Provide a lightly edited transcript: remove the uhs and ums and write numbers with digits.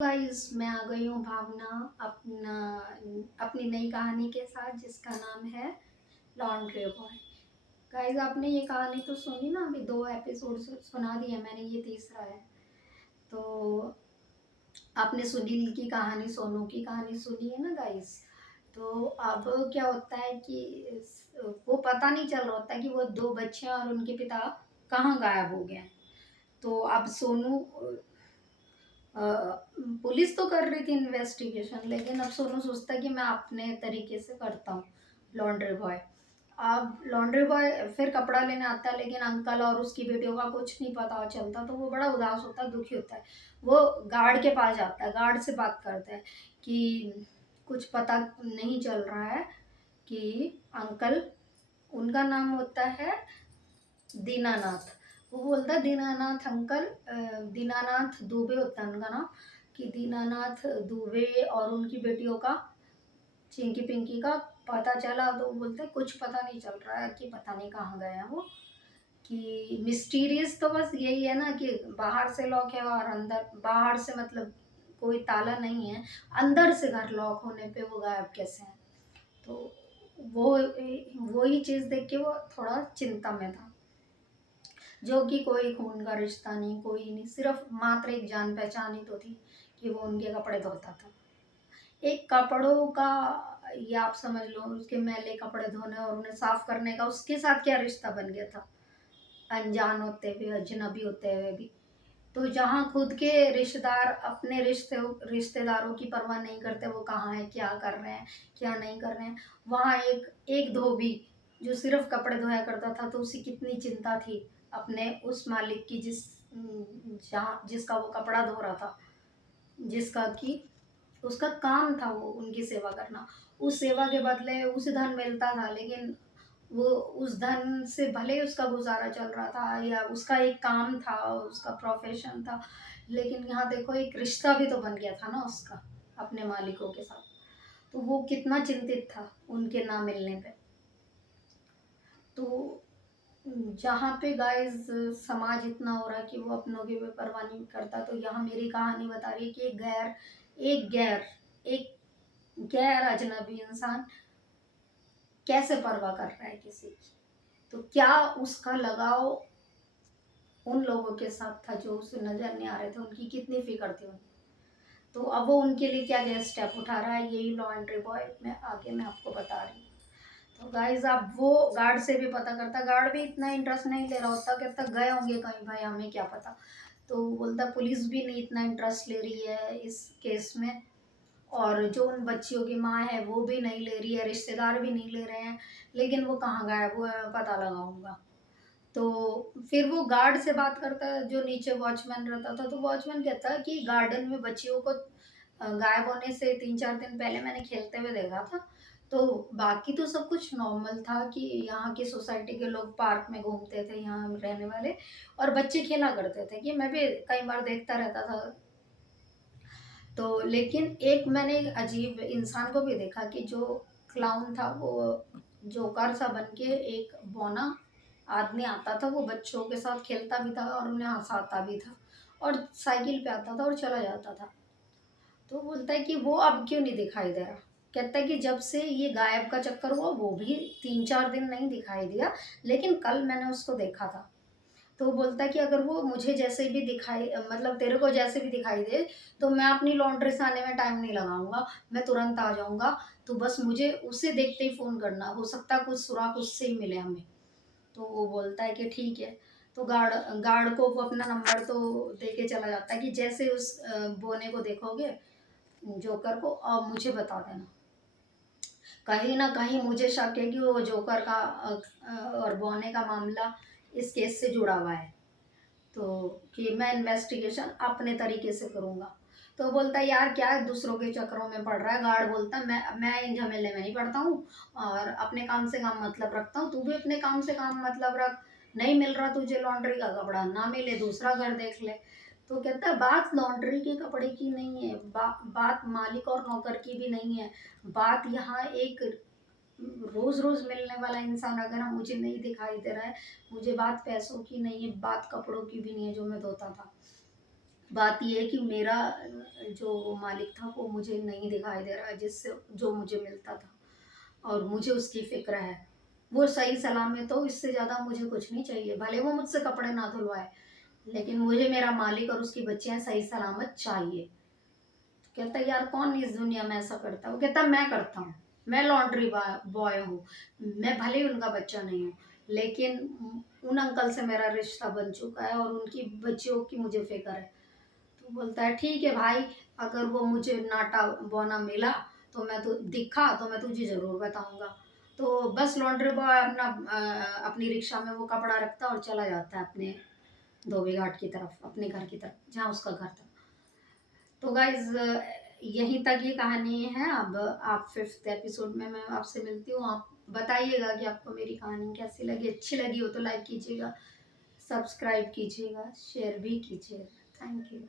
Guys मैं आ गई हूँ भावना अपनी नई कहानी के साथ जिसका नाम है लॉन्ड्री बॉय। गाइस आपने ये कहानी तो सुनी ना, अभी 2 एपिसोड सुना दिए, मैंने ये तीसरा है। तो आपने सुनील की कहानी, सोनू की कहानी सुनी है ना गाइस। तो अब क्या होता है कि वो पता नहीं चल रहा होता कि वो 2 बच्चे और उनके पिता कहाँ गायब हो गए हैं। तो अब सोनू अ, पुलिस तो कर रही थी इन्वेस्टिगेशन, लेकिन अब सोनू सोचता है कि मैं अपने तरीके से करता हूँ लॉन्ड्री बॉय। अब लॉन्ड्री बॉय फिर कपड़ा लेने आता है, लेकिन अंकल और उसकी बेटियों का कुछ नहीं पता चलता, तो वो बड़ा उदास होता है, दुखी होता है। वो गार्ड के पास जाता है, गार्ड से बात करता है कि कुछ पता नहीं चल रहा है कि अंकल, उनका नाम होता है दीनानाथ। वो बोलता है दीनानाथ अंकल, दीनानाथ दुबे होता है उनका नाम, कि दीनानाथ दुबे और उनकी बेटियों का, चिंकी पिंकी का पता चला। तो वो बोलते हैं कुछ पता नहीं चल रहा है कि पता नहीं कहाँ गए हैं वो। कि मिस्टीरियस तो बस यही है ना कि बाहर से लॉक है और अंदर, बाहर से मतलब कोई ताला नहीं है, अंदर से घर लॉक होने पे वो गायब कैसे हैं। तो वो ही चीज़ देख के वो थोड़ा चिंता में था, जो कि कोई खून का रिश्ता नहीं, कोई नहीं, सिर्फ मात्र एक जान पहचान ही तो थी कि वो उनके कपड़े धोता था। एक कपड़ों का, ये आप समझ लो, उसके मैले कपड़े धोने और उन्हें साफ करने का उसके साथ क्या रिश्ता बन गया था, अनजान होते हुए, अजनबी होते हुए भी। तो जहाँ खुद के रिश्तेदार अपने रिश्तेदारों की परवाह नहीं करते, वो कहाँ है, क्या कर रहे हैं, क्या नहीं कर रहे हैं, वहाँ एक एक धोबी जो सिर्फ कपड़े धोया करता था, तो उसे कितनी चिंता थी अपने उस मालिक की, जहाँ जिसका वो कपड़ा धो रहा था, जिसका कि उसका काम था वो उनकी सेवा करना। उस सेवा के बदले उसे धन मिलता था, लेकिन वो उस धन से भले ही उसका गुजारा चल रहा था या उसका एक काम था, उसका प्रोफेशन था, लेकिन यहाँ देखो एक रिश्ता भी तो बन गया था ना उसका अपने मालिकों के साथ। तो वो कितना चिंतित था उनके ना मिलने पे। तो जहाँ पे गाइस समाज इतना हो रहा है कि वो अपनों की भी परवाह नहीं करता, तो यहाँ मेरी कहानी बता रही है कि एक गैर अजनबी इंसान कैसे परवाह कर रहा है किसी की। तो क्या उसका लगाव उन लोगों के साथ था जो उसे नजर नहीं आ रहे थे, उनकी कितनी फिक्र थी उन्हें। तो अब वो उनके लिए क्या क्या स्टेप उठा रहा है, यही लॉन्ड्री बॉय में आगे मैं आपको बता रही हूँ। तो गाइज आप वो गार्ड से भी पता करता, गार्ड भी इतना इंटरेस्ट नहीं ले रहा होता, कहता गए होंगे कहीं भाई, हमें क्या पता। तो बोलता पुलिस भी नहीं इतना इंटरेस्ट ले रही है इस केस में, और जो उन बच्चियों की माँ है वो भी नहीं ले रही है, रिश्तेदार भी नहीं ले रहे हैं, लेकिन वो कहाँ गायब हुआ है, मैं पता लगाऊंगा। तो फिर वो गार्ड से बात करता है जो नीचे वॉचमैन रहता था। तो वॉचमैन कहता है कि गार्डन में बच्चियों को गायब होने से 3-4 दिन पहले मैंने खेलते हुए देखा था। तो बाकी तो सब कुछ नॉर्मल था कि यहाँ की सोसाइटी के लोग पार्क में घूमते थे, यहाँ रहने वाले, और बच्चे खेला करते थे, कि मैं भी कई बार देखता रहता था। तो लेकिन एक मैंने एक अजीब इंसान को भी देखा कि जो क्लाउन था, वो जोकर सा बन के एक बौना आदमी आता था, वो बच्चों के साथ खेलता भी था और उन्हें हंसाता भी था, और साइकिल पे आता था और चला जाता था। तो बोलता है कि वो अब क्यों नहीं दिखाई दे रहा। कहता है कि जब से ये गायब का चक्कर हुआ, वो भी 3-4 दिन नहीं दिखाई दिया, लेकिन कल मैंने उसको देखा था। तो वो बोलता है कि अगर वो मुझे जैसे भी दिखाई, मतलब तेरे को जैसे भी दिखाई दे, तो मैं अपनी लॉन्ड्री से आने में टाइम नहीं लगाऊंगा, मैं तुरंत आ जाऊंगा। तो बस मुझे उसे देखते ही फ़ोन करना, हो सकता है कुछ सुराग उससे ही मिले हमें। तो वो बोलता है कि ठीक है। तो गार्ड गार्ड को वो अपना नंबर तो दे के चला जाता है कि जैसे उस बोने को देखोगे, जोकर को, अब मुझे बता देना। कहीं ना कहीं मुझे शक है कि वो जोकर का और बोने का मामला इस केस से जुड़ा हुआ है। तो कि मैं इन्वेस्टिगेशन अपने तरीके से करूँगा। तो बोलता है यार क्या दूसरों के चक्करों में पड़ रहा है। गार्ड बोलता है मैं इन झमेले में नहीं पड़ता हूँ, और अपने काम से काम मतलब रखता हूँ, तू भी अपने काम से काम मतलब रख। नहीं मिल रहा तुझे लॉन्ड्री का कपड़ा, ना मिले दूसरा घर देख ले। तो कहता है बात लॉन्ड्री के कपड़े की नहीं है, बात मालिक और नौकर की भी नहीं है। बात यहाँ एक रोज रोज मिलने वाला इंसान अगर हम मुझे नहीं दिखाई दे रहा है, मुझे बात पैसों की नहीं है, बात कपड़ों की भी नहीं है जो मैं धोता था। बात ये है कि मेरा जो वो मालिक था वो मुझे नहीं दिखाई दे रहा है, जिससे जो मुझे मिलता था, और मुझे उसकी फ़िक्र है। वो सही सलामत हो, इससे ज़्यादा मुझे कुछ नहीं चाहिए। भले वो मुझसे कपड़े ना धुलवाए, लेकिन मुझे मेरा मालिक और उसकी बच्चियाँ सही सलामत चाहिए। तो कहता है, यार कौन इस दुनिया में ऐसा करता है? वो कहता है, मैं करता हूँ। मैं लॉन्ड्री बॉय हूँ। मैं भले ही उनका बच्चा नहीं हूँ, लेकिन उन अंकल से मेरा रिश्ता बन चुका है और उनकी बच्चियों की मुझे फ़िक्र है। तो बोलता है, ठीक है भाई, अगर वो मुझे नाटा बौना मिला तो मैं तो दिखा तो मैं तुझे ज़रूर बताऊँगा। तो बस लॉन्ड्री बॉय अपनी रिक्शा में वो कपड़ा रखता है और चला जाता है अपने धोबी घाट की तरफ, अपने घर की तरफ, जहाँ उसका घर था। तो गाइज़ यहीं तक ये कहानी है। अब आप 5th एपिसोड में मैं आपसे मिलती हूँ। आप बताइएगा कि आपको मेरी कहानी कैसी लगी। अच्छी लगी हो तो लाइक कीजिएगा, सब्सक्राइब कीजिएगा, शेयर भी कीजिएगा। Thank you.